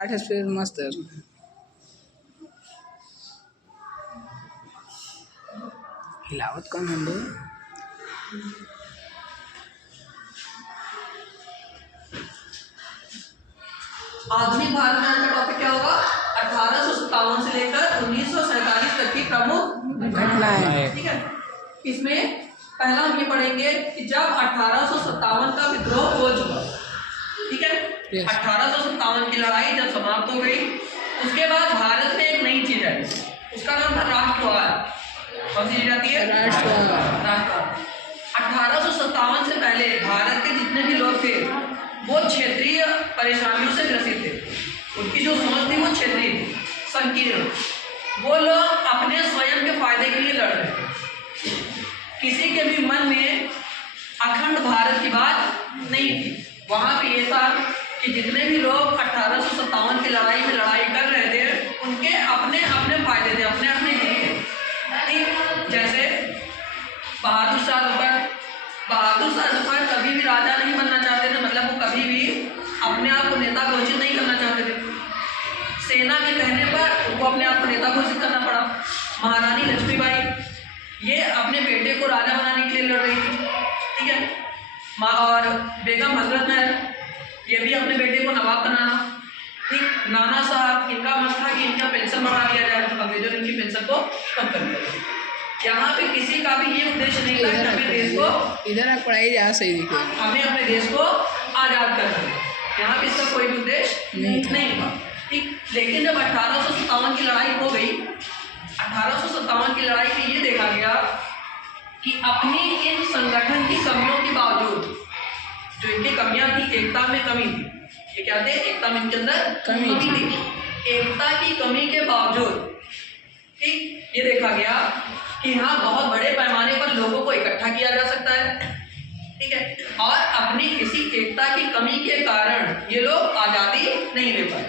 फिर मस्त है। हिलावत कौन हम लोग आधुनिक भारत में का टॉपिक क्या होगा? 1857 से लेकर 1947 तक की प्रमुख घटनाएं। ठीक है, इसमें पहला हम ये पढ़ेंगे कि जब 1857 का विद्रोह हो चुका, ठीक है, 1857 की लड़ाई जब समाप्त हो गई, उसके बाद भारत में एक नई चीज आई, उसका नाम था राष्ट्रवाद। कौन सी चीज आती है? राष्ट्रवाद। 1857 से पहले भारत के जितने भी लोग थे वो क्षेत्रीय परेशानियों से ग्रसित थे। उनकी जो सोच थी वो क्षेत्रीय थी, संकीर्ण। वो लोग अपने स्वयं के फायदे के लिए लड़ रहे थे। किसी के भी मन में अखंड भारत की बात नहीं थी। वहां पे ये था कि जितने भी लोग 1857 की लड़ाई में लड़ाई कर रहे थे उनके अपने अपने फायदे थे, अपने अपने हित थे। ठीक, जैसे बहादुर शाह जफर कभी भी राजा नहीं बनना चाहते थे, मतलब वो कभी भी अपने आप को नेता घोषित नहीं करना चाहते थे। सेना के कहने पर उनको अपने आप को नेता घोषित करना पड़ा। महारानी लक्ष्मीबाई ये अपने बेटे को राजा बनाने के लिए लड़ रही थी, ठीक है। और बेगम हजरत महल ये भी अपने बेटे को नवाब बनाना, ठीक। नाना साहब इनका मत था कि इनका पेंशन बढ़ा दिया जाए, अंग्रेजों ने इनकी पेंशन को कम कर दिया। यहाँ पे किसी का भी ये उद्देश्य नहीं था कि अपने देश को इधर पढ़ाई जा सही दिखे, हमें अपने देश को आज़ाद करना है। यहाँ पे इसका कोई भी उद्देश्य नहीं था, ठीक। लेकिन जब 1857 की लड़ाई हो गई, 1857 की लड़ाई में ये देखा गया कि अपनी इन संगठन की कमियों के बावजूद, जो इनकी कमियां थी, एकता में कमी थी। ये क्या थे? एकता में इनके अंदर कमी थी। एकता की कमी के बावजूद, ठीक, ये देखा गया कि हाँ, बहुत बड़े पैमाने पर लोगों को इकट्ठा किया जा सकता है, ठीक है। और अपनी इसी एकता की कमी के कारण ये लोग आज़ादी नहीं ले पाए,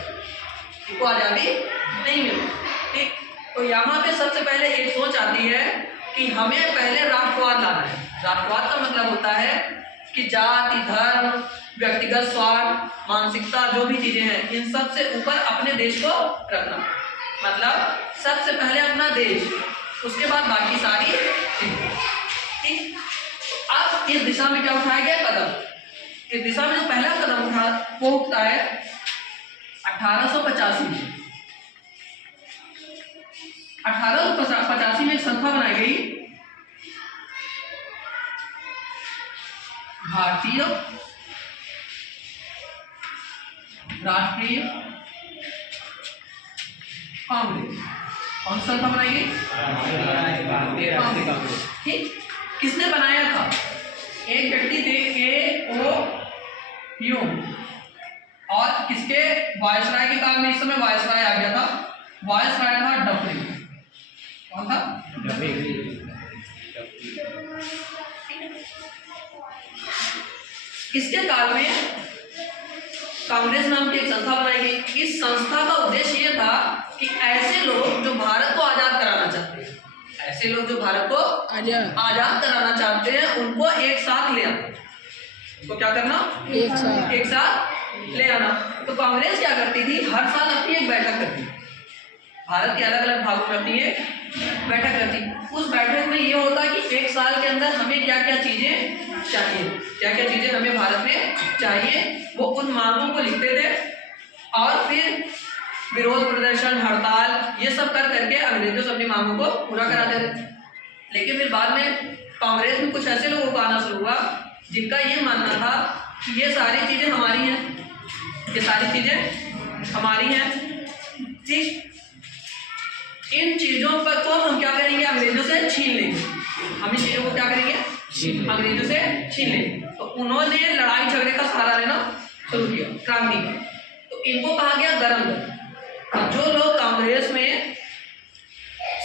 इनको आज़ादी नहीं मिली, ठीक। तो यहाँ पे सबसे पहले एक सोच आती है कि हमें पहले राष्ट्रवाद लाना है। राष्ट्रवाद का मतलब होता है कि जाति, धर्म, व्यक्तिगत स्वार्थ, मानसिकता, जो भी चीजें हैं, इन सब से ऊपर अपने देश को रखना। मतलब सबसे पहले अपना देश, उसके बाद बाकी सारी चीजें, ठीक। अब इस दिशा में क्या उठाया गया कदम? इस दिशा में जो पहला कदम उठा वो उठता है 1885 में। 1885 में एक संस्था बनाई गई, भारतीय राष्ट्रीय कांग्रेस। कौन सा संस्था बनाई गई? कांग्रेस, ठीक। किसने बनाया था? एक व्यक्ति थे A.O. ह्यूम, और किसके वायसराय के काल में, इस समय वायसराय आ गया था, वायसराय था डफरिन। कौन था? इसके काल में कांग्रेस नाम की एक संस्था बनाई गई। इस संस्था का उद्देश्य ये था कि ऐसे लोग जो भारत को आजाद कराना चाहते हैं, ऐसे लोग जो भारत को आजाद कराना चाहते हैं, उनको एक साथ ले आना। तो क्या करना? एक साथ ले आना। तो कांग्रेस क्या करती थी? हर साल अपनी एक बैठक करती, भारत के अलग अलग भागों में अपनी एक बैठक करती। उस बैठक में ये होता कि एक साल के अंदर हमें क्या क्या चीजें चाहिए, क्या क्या चीजें हमें भारत में चाहिए, वो उन मांगों को लिखते थे और फिर विरोध प्रदर्शन, हड़ताल, ये सब कर करके अंग्रेजों से अपनी मांगों को पूरा कराते थे। लेकिन फिर बाद में कांग्रेस में कुछ ऐसे लोगों को आना शुरू हुआ जिनका ये मानना था कि ये सारी चीजें हमारी हैं, ये सारी चीजें हमारी हैं, ठीक। इन चीजों पर तो हम क्या करेंगे? अंग्रेजों से छीन लेंगे। हम इन चीजों को क्या करेंगे? अंग्रेजों से छीन लेंगे। तो उन्होंने लड़ाई झगड़े का सहारा लेना शुरू किया, क्रांति का। तो इनको कहा गया गरम दल। जो लोग कांग्रेस में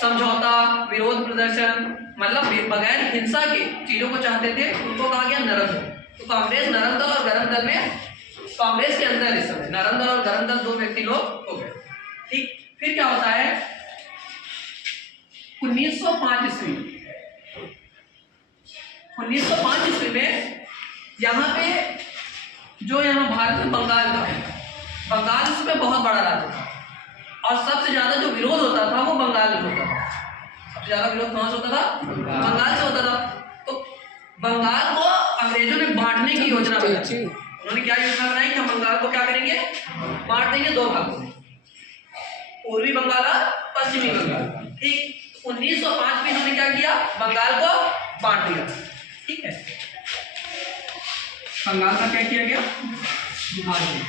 समझौता, विरोध प्रदर्शन, मतलब बगैर हिंसा के चीजों को चाहते थे, उनको कहा गया नरम दल। तो कांग्रेस नरम दल और गरम दल में, कांग्रेस के अंदर इस समय नरम दल और गरम दल दो व्यक्ति लोग हो गए, ठीक। फिर क्या होता है? 1905 ईस्वी में यहाँ पे जो यहाँ भारत में बंगाल था, बंगाल उसमें बहुत बड़ा और सबसे ज्यादा जो विरोध होता था वो बंगाल में होता था। सबसे ज्यादा विरोध कहाँ से होता था? बंगाल से होता था। तो बंगाल को अंग्रेजों ने बांटने की योजना बनाई। उन्होंने क्या योजना बनाई कि हम बंगाल को क्या करेंगे, बांट देंगे दो भागों में, पूर्वी बंगाल और पश्चिमी बंगाल। ठीक, 1905 में इन्होंने क्या किया, बंगाल को बांट दिया। ठीक है, बंगाल का क्या किया गया, विभाजन।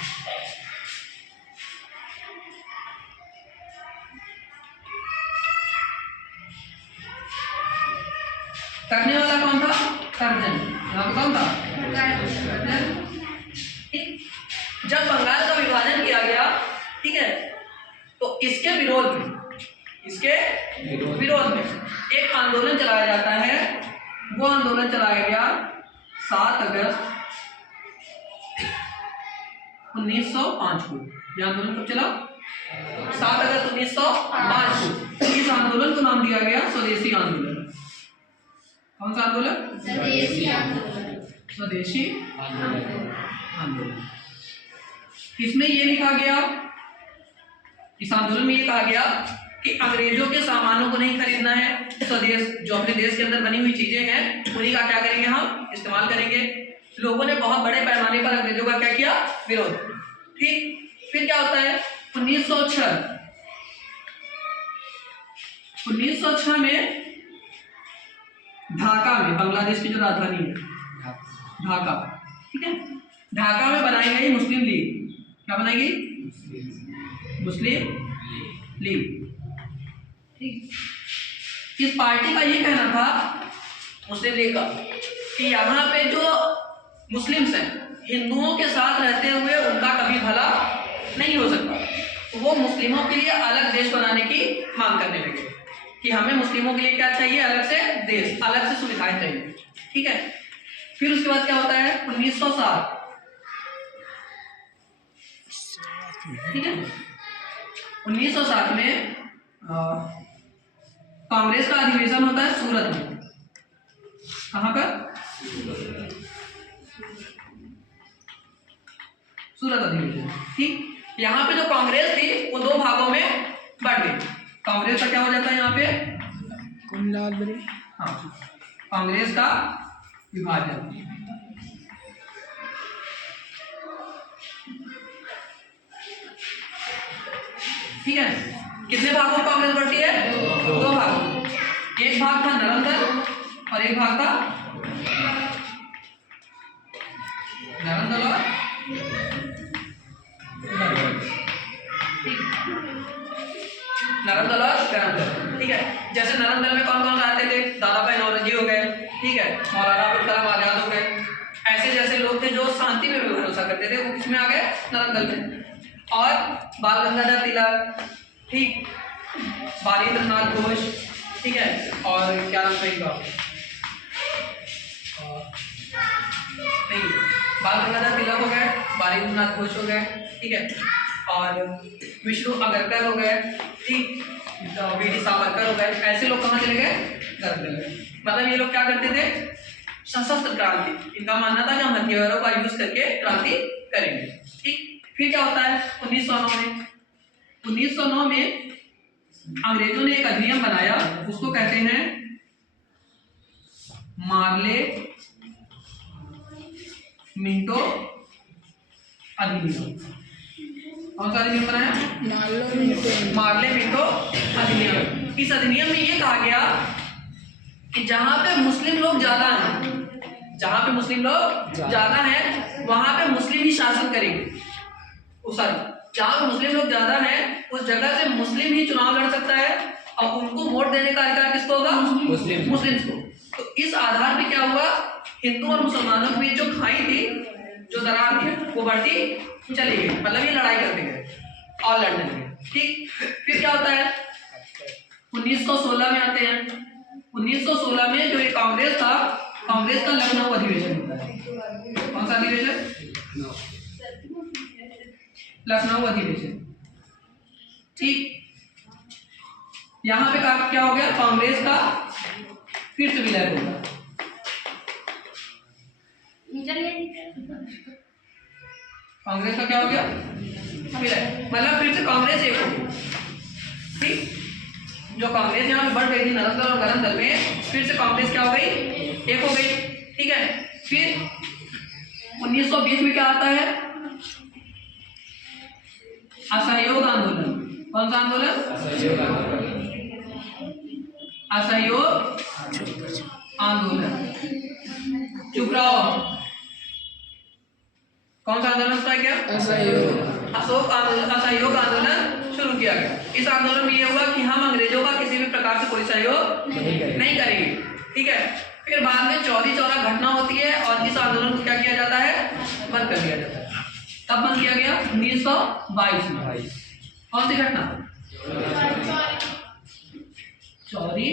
करने वाला कौन था, कर्जन। यहाँ पे कौन था, कर्जन। ठीक, जब बंगाल का विभाजन किया गया, ठीक है, तो इसके विरोध में एक आंदोलन चलाया जाता है। वो आंदोलन चलाया गया 7 अगस्त 1905 को। यह आंदोलन कब चला, 7 अगस्त 1905 को। इस आंदोलन को नाम दिया गया स्वदेशी आंदोलन। कौन सा आंदोलन, स्वदेशी आंदोलन। इसमें यह लिखा गया, इस आंदोलन में ये कहा गया कि अंग्रेजों के सामानों को नहीं खरीदना है, स्वदेश जो अपने देश के अंदर बनी हुई चीजें हैं उन्हीं का क्या करेंगे, हम इस्तेमाल करेंगे। लोगों ने बहुत बड़े पैमाने पर अंग्रेजों का क्या किया, विरोध। ठीक, फिर क्या होता है, 1906 में ढाका में, बांग्लादेश की जो राजधानी है ढाका, ठीक है, ढाका में बनाई गई मुस्लिम लीग। क्या बनाई गई, मुस्लिम लीग। ठीक, इस पार्टी का ये कहना था, मुस्लिम लीग का, कि यहाँ पे जो मुस्लिम्स हैं हिंदुओं के साथ रहते हुए उनका कभी भला नहीं हो सकता। तो वो मुस्लिमों के लिए अलग देश बनाने की मांग करने लगे कि हमें मुस्लिमों के लिए क्या चाहिए, अलग से देश, अलग से सुविधाएं चाहिए। ठीक है, फिर उसके बाद क्या होता है, 1907, ठीक है, 1907 में कांग्रेस का अधिवेशन होता है सूरत में। कहां पर, सूरत अधिवेशन। ठीक, यहाँ पे जो कांग्रेस थी वो दो भागों में बढ़ गई। कांग्रेस का क्या हो जाता है यहाँ पे, हाँ, कांग्रेस का विभाजन। ठीक है, कितने भागों में कांग्रेस बढ़ती है, दो भाग। एक भाग था नालंदा और एक भाग था नालंदा और नालंदा और गरम। ठीक है, जैसे नालंदा में कौन कौन रहते थे, दादा भाई नौरोजी हो गए, ठीक है, मौलाना अबुल कलाम आजाद हो गए। ऐसे जैसे लोग थे जो शांति में भी भरोसा करते थे, वो किसमें आ गए, नालंदा में। और बाल गंगाधर तिलक, ठीक, बारिंद्रनाथ घोष, ठीक है, और क्या नाम था, नहीं, बाल गंगाधर तिलक हो गए, बारिंद्रनाथ घोष हो गए, ठीक है, और विष्णु अगरकर हो गए, ठीक, वीडी सावरकर हो गए। ऐसे लोग कहाँ चले गए, मतलब ये लोग क्या करते थे, सशस्त्र क्रांति, इनका मानना था कि हम हथियारों का यूज करके क्रांति करेंगे। ठीक, फिर क्या होता है 1909 में अंग्रेजों ने एक अधिनियम बनाया, उसको कहते हैं मार्ले मिंटो अधिनियम। कौन सा अधिनियम बनाया, मार्ले मिंटो अधिनियम। इस अधिनियम में ये कहा गया कि जहां पे मुस्लिम लोग ज्यादा हैं, जहां पे मुस्लिम लोग ज्यादा हैं वहां पे मुस्लिम ही शासन करेंगे। जहां पे मुस्लिम लोग ज्यादा हैं उस जगह से मुस्लिम ही चुनाव लड़ सकता है और उनको वोट देने का अधिकार किसको होगा, मुस्लिम को। तो इस आधार पे क्या हुआ, हिंदू और मुसलमानों के बीच जो खाई थी, जो दरार थी, वो बढ़ती चली गई। मतलब ये लड़ाई करते गए और लड़ने लगे। ठीक, फिर क्या होता है 1916 में आते हैं। 1916 में जो ये कांग्रेस था, कांग्रेस का लखनऊ अधिवेशन होता है। कौन सा अधिवेशन, लखनऊ अधिवेशन। ठीक, यहां पे क्या हो गया, कांग्रेस का फिर से विलय होगा। कांग्रेस का क्या हो गया, विलय, मतलब फिर से कांग्रेस एक हो गई। जो कांग्रेस यहाँ पे बढ़ गई थी नरम दल और गरम दल में, फिर से कांग्रेस क्या हो गई, एक हो गई। ठीक है, फिर 1920 में क्या आता है, असहयोग आंदोलन। कौन सा आंदोलन, असहयोग आंदोलन। चुप रहो, कौन सा आंदोलन था क्या, असहयोग आंदोलन शुरू किया गया। इस आंदोलन में यह हुआ कि हम अंग्रेजों का किसी भी प्रकार से कोई सहयोग नहीं करेंगे। ठीक है, फिर बाद में चौरी चौरा घटना होती है और इस आंदोलन को क्या किया जाता है, बंद कर दिया जाता है। कब बंद किया गया, 1922 में। कौन सी घटना, चौरी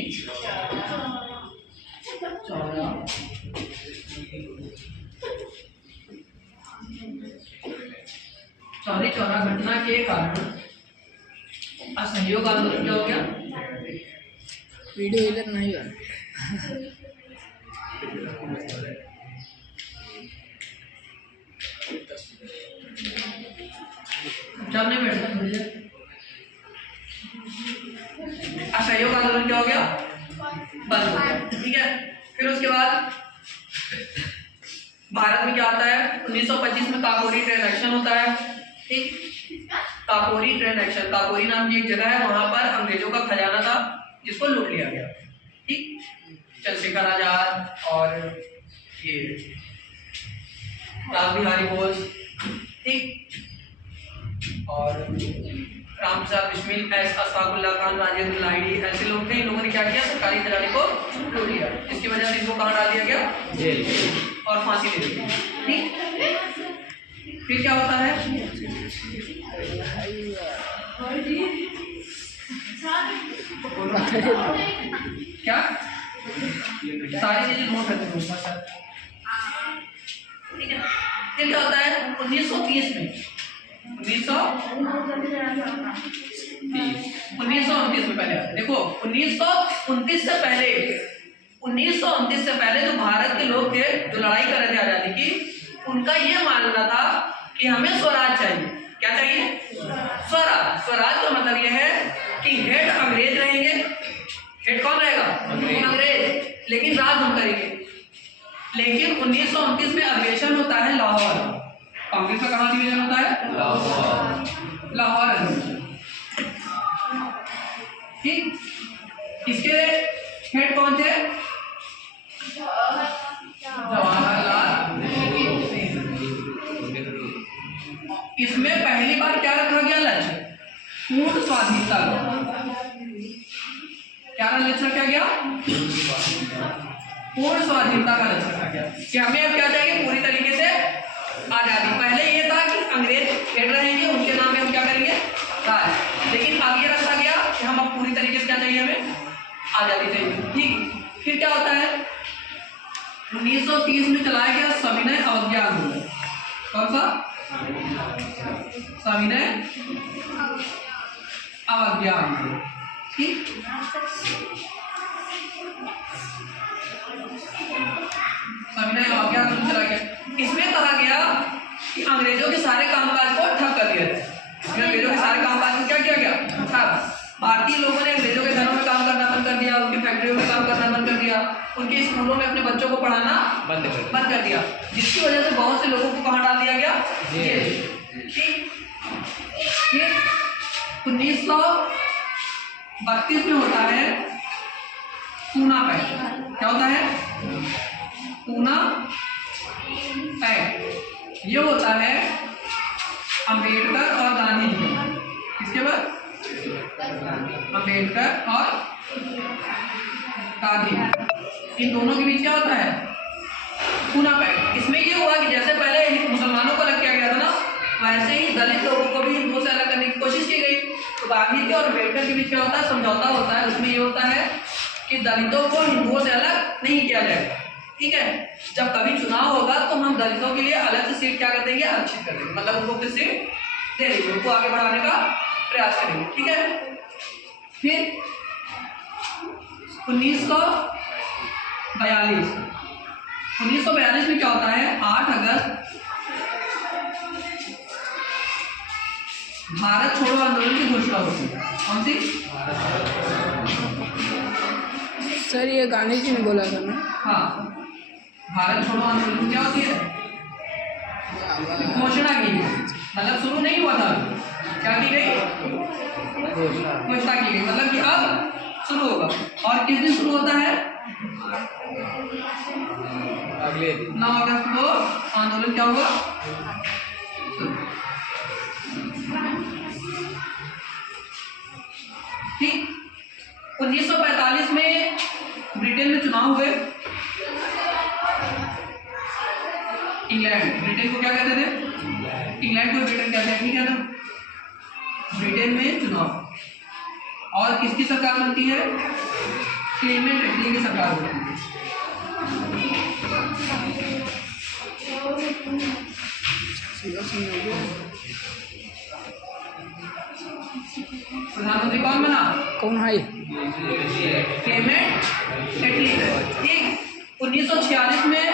चौरा घटना के कारण असहयोग आंदोलन क्या हो गया। वीडियो इधर नहीं है। जब नहीं बैठ सकते, असहयोग आंदोलन क्या हो गया, बंद हो गया। ठीक है, फिर उसके बाद भारत में क्या आता है, 1925 में काकोरी ट्रेन एक्शन होता है। ठीक, काकोरी ट्रेन एक्शन, काकोरी नाम की एक जगह है, वहां पर अंग्रेजों का खजाना था जिसको लूट लिया गया। ठीक, चंद्रशेखर आजाद और ये राज बिहारी बोस, ठीक, और रामप्रसाद बिस्मिल, एस अशफाकुल्लाह खान, राजेंद्र लाहिड़ी, ऐसे लोग थे। इन लोगों ने क्या किया, सरकारी खजाने को लूट लिया, जिसकी वजह से इनको कहाँ डाल दिया गया, जेल, और फांसी दे दी। ठीक, फिर क्या होता है, क्या सारी चीजें नोट करते हैं। ठीक है, फिर क्या होता है, 1930 में 1929 में पहले देखो, 1929 से पहले 1929 से पहले जो भारत के लोग थे जो लड़ाई कर रहे थे आजादी की, उनका ये मानना था कि हमें स्वराज चाहिए। क्या चाहिए, स्वराज। स्वराज का मतलब यह है कि हेड अंग्रेज रहेंगे। हेड कौन रहेगा, अंग्रेज, लेकिन राज हम करेंगे। लेकिन 1929 में अधिवेशन होता है लाहौर। कांग्रेस का कहाँ अधिवेशन होता है, लाहौर अधिवेशन। ठीक, इसके हेड कौन थे, जवाहरलाल नेहरू। इसमें पहली बार क्या रखा गया लक्ष्य, पूर्ण स्वाधीनता का। क्या लक्ष्य रखा गया, पूर्ण स्वाधीनता का लक्ष्य रखा गया कि हमें अब क्या चाहिए, पूरी तरीके से आजादी। पहले ये था कि अंग्रेज हेड रहेंगे, उनके नाम में हम क्या करेंगे, राज। लेकिन अब ये रखा गया कि हम अब पूरी तरीके से क्या चाहिए, हमें आजादी चाहिए। ठीक, फिर क्या होता है, 1930 में चलाया गया सविनय अवज्ञा आंदोलन। कौन सा, सविनय अवज्ञा आंदोलन। ठीक, सविनय अवज्ञा आंदोलन चला गया। इसमें कहा गया कि अंग्रेजों के सारे कामकाज को ठप कर दिया जाए। अंग्रेजों के सारे कामकाज को क्या किया गया, ठप। भारतीय लोगों ने अंग्रेजों के घरों में काम करना बंद कर दिया, उनकी फैक्ट्रियों में काम करना बंद कर दिया, उनके स्कूलों में अपने बच्चों को पढ़ाना बंद कर दिया, जिसकी वजह से बहुत से लोगों को कहाँ डाल दिया गया, जेल। ठीक, फिर 1932 में होता है पूना पैक्ट। क्या होता है, पूना पैक्ट। ये होता है अंबेडकर और गांधी जी। किसके बाद, अंबेडकर और गांधी, इन दोनों के बीच क्या होता है, पूना पैक्ट। इसमें ये हुआ कि जैसे पहले मुसलमानों को अलग किया गया था ना, वैसे ही दलित लोगों को भी हिंदुओं से अलग करने की कोशिश की गई। तो गांधी जी और अंबेडकर के बीच क्या होता है, समझौता होता है। उसमें ये होता है कि दलितों को हिंदुओं से अलग नहीं किया जाएगा। ठीक है, जब कभी चुनाव होगा तो हम दलितों के लिए अलग से सीट क्या कर देंगे, आरक्षित कर देंगे, मतलब उनको फिर सीट दे देंगे, उनको आगे बढ़ाने का प्रयास करेंगे। ठीक है, फिर 1942 में क्या होता है, 8 अगस्त भारत छोड़ो आंदोलन की घोषणा होती है। कौन सी, सर ये गांधी जी ने बोला था ना। हाँ, भारत छोड़ो आंदोलन क्या होती है? घोषणा की गई, मतलब शुरू नहीं हुआ था, क्या की गई? घोषणा की गई, मतलब कि अब शुरू होगा। और किस दिन शुरू होता है? अगले 9 अगस्त को आंदोलन क्या होगा? ठीक। 1945 में ब्रिटेन में चुनाव हुए। इंग्लैंड, ब्रिटेन को क्या कहते थे? इंग्लैंड को ब्रिटेन कहते हैं, ठीक है ना? ब्रिटेन में चुनाव, और किसकी सरकार बनती है? क्लेमेंट एटली की सरकार बनती है। प्रधानमंत्री कौन बना? कौन है? क्लेमेंट एटली। ठीक। 1946 में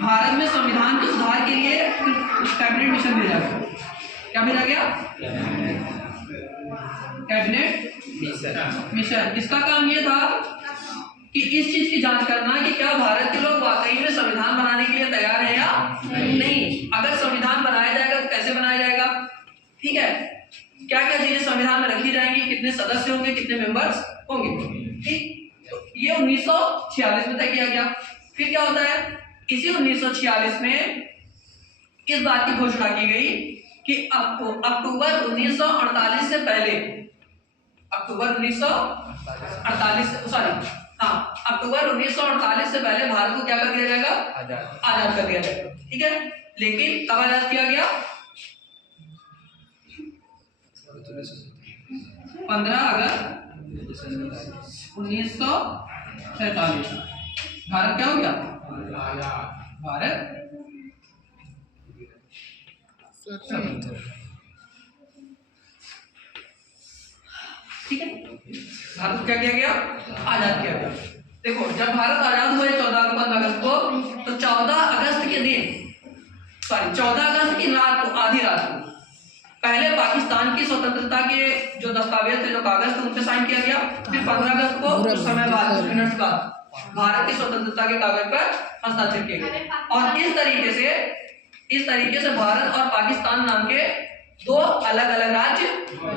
भारत में संविधान के सुधार के लिए कैबिनेट मिशन भेजा गया। क्या भेजा गया? Cabinet mission. इसका काम ये था कि इस चीज की जांच करना कि क्या भारत के लोग वाकई में संविधान बनाने के लिए तैयार हैं या नहीं। अगर संविधान बनाया जाएगा तो कैसे बनाया जाएगा, ठीक है, क्या क्या चीजें संविधान में रखी जाएंगी, कितने सदस्य होंगे, कितने मेंबर्स होंगे। ठीक, तो ये 1946 में तय किया गया। फिर क्या होता है? इसी 1946 में इस बात की घोषणा की गई कि अक्टूबर 1948 से पहले, अक्टूबर 1948 से पहले भारत को क्या कर दिया जाएगा? आजाद कर दिया जाएगा। ठीक है, लेकिन कब आजाद किया गया? 15 अगस्त 1947। भारत क्या हो गया? भारत स्वतंत्र। ठीक है, भारत को क्या किया गया? आजाद किया गया। देखो, जब भारत आजाद हुए 15 अगस्त को, तो 14 अगस्त के दिन, 14 अगस्त की रात को, आधी रात को, पहले पाकिस्तान की स्वतंत्रता के जो दस्तावेज थे, जो कागज थे, उन पे साइन किया गया। फिर 15 अगस्त को, कुछ समय बाद, कुछ मिनट बाद, भारत की स्वतंत्रता के कागज पर हस्ताक्षर किए गए। और इस तरीके से भारत और पाकिस्तान नाम के दो अलग अलग राज्य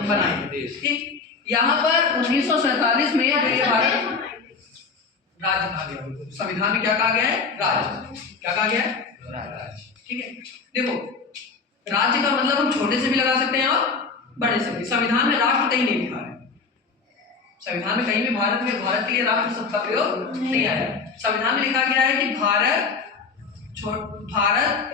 बनाए। ठीक, यहाँ पर 1947 में जो ये भारत राज्य कहा गया, संविधान में क्या कहा गया है? राज्य। क्या कहा गया है? ठीक है, देखो, राज्य का मतलब हम छोटे से भी लगा सकते हैं और बड़े से भी। संविधान में राष्ट्र कहीं नहीं लिखा है, संविधान में कहीं भी भारत के लिए राष्ट्र शब्द का प्रयोग नहीं आया। संविधान में लिखा गया है कि भारत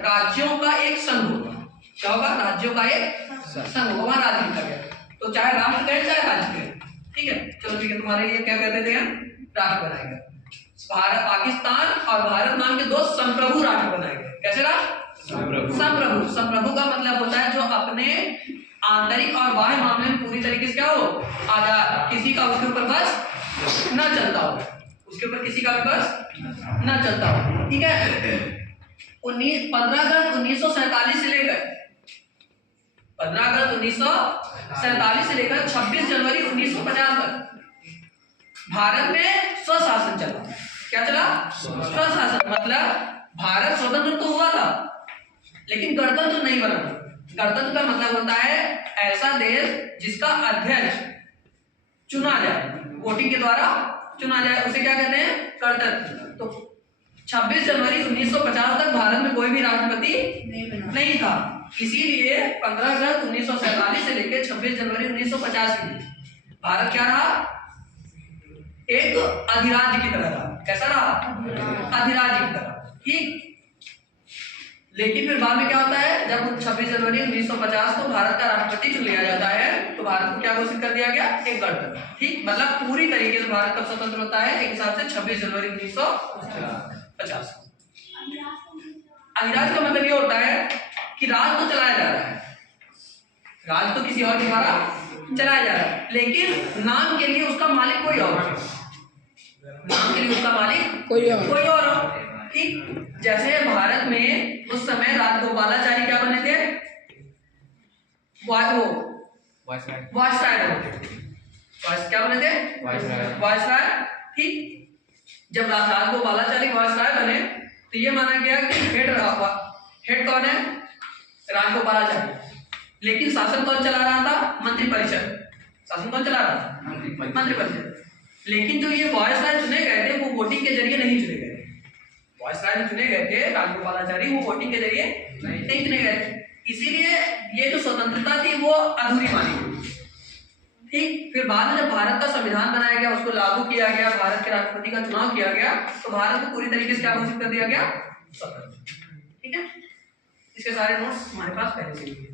राज्यों का एक संघ होगा। क्या होगा? राज्यों का एक संघ होगा, वहां राज्य लिखा गया। तो चाहे राष्ट्र कहे चाहे राज्य कहे, ठीक है, चलो ठीक है, तुम्हारे लिए क्या कहते थे? राष्ट्र बनाएगा। भारत, पाकिस्तान और भारत नाम के दो संप्रभु राष्ट्र बनाए गए। कैसे राष्ट्र? संप्रभु का मतलब होता है जो अपने आंतरिक और बाह्य मामले में पूरी तरीके से क्या हो? आजाद, किसी का उसके ऊपर बस न चलता हो, उसके ऊपर किसी का भी बस न चलता हो। ठीक है, 15 अगस्त 1947 से लेकर 15 अगस्त 1947 से लेकर 26 जनवरी 1950 तक भारत में स्वशासन चला। क्या चला? स्वशासन। मतलब भारत स्वतंत्र तो हुआ था, लेकिन गणतंत्र नहीं बना। गणतंत्र का मतलब होता है ऐसा देश जिसका अध्यक्ष चुना जाए, वोटिंग के द्वारा चुना जाए, उसे क्या कहते हैं? गणतंत्र। तो 26 जनवरी 1950 तक भारत में कोई भी राष्ट्रपति नहीं था। इसीलिए 15 अगस्त 1947 से लेकर 26 जनवरी 1950 के बीच भारत क्या रहा? एक अधिराज्य की तरह रहा। कैसा रहा? अधिराज्य की तरह। ठीक, लेकिन फिर बाद में क्या होता है? जब 26 जनवरी 1950 को भारत का राष्ट्रपति चुन लिया जाता है, तो भारत को क्या घोषित कर दिया गया? एक गणतंत्र। ठीक, मतलब पूरी तरीके से भारत कब स्वतंत्र होता है? एक हिसाब से 26 जनवरी 1950। अधिराज्य का मतलब ये होता है कि राज तो चलाया जा रहा है, राज तो किसी और के द्वारा चलाया जा रहा है, लेकिन नाम के लिए उसका मालिक कोई और, नाम के लिए उसका मालिक कोई और हो। ठीक, जैसे भारत में उस समय राजगोपालाचारी क्या बने थे? वायसराय क्या बने थे? वायसराय। ठीक, जब राजगोपालाचारी वायसराय बने तो ये माना गया कि हेड कौन है, राजगोपालाचारी, लेकिन शासन कौन चला रहा था, मंत्रिपरिषद। शासन कौन चला रहा था, मंत्रिपरिषद। लेकिन जो ये वायसराय चुने गए थे वो वोटिंग के जरिए नहीं चुने गए थे। वायसराय जो चुने गए थे राजगोपालाचारी, वो वोटिंग के जरिए नहीं चुने गए थे। इसीलिए ये जो स्वतंत्रता थी वो अधूरी मानी गई। ठीक, फिर बाद में जब भारत का संविधान बनाया गया, उसको लागू किया गया, भारत के राष्ट्रपति का चुनाव किया गया, तो भारत को पूरी तरीके से क्या घोषित कर दिया गया, स्वतंत्र। ठीक है, इसके सारे नोट्स हमारे पास पहले से ही है।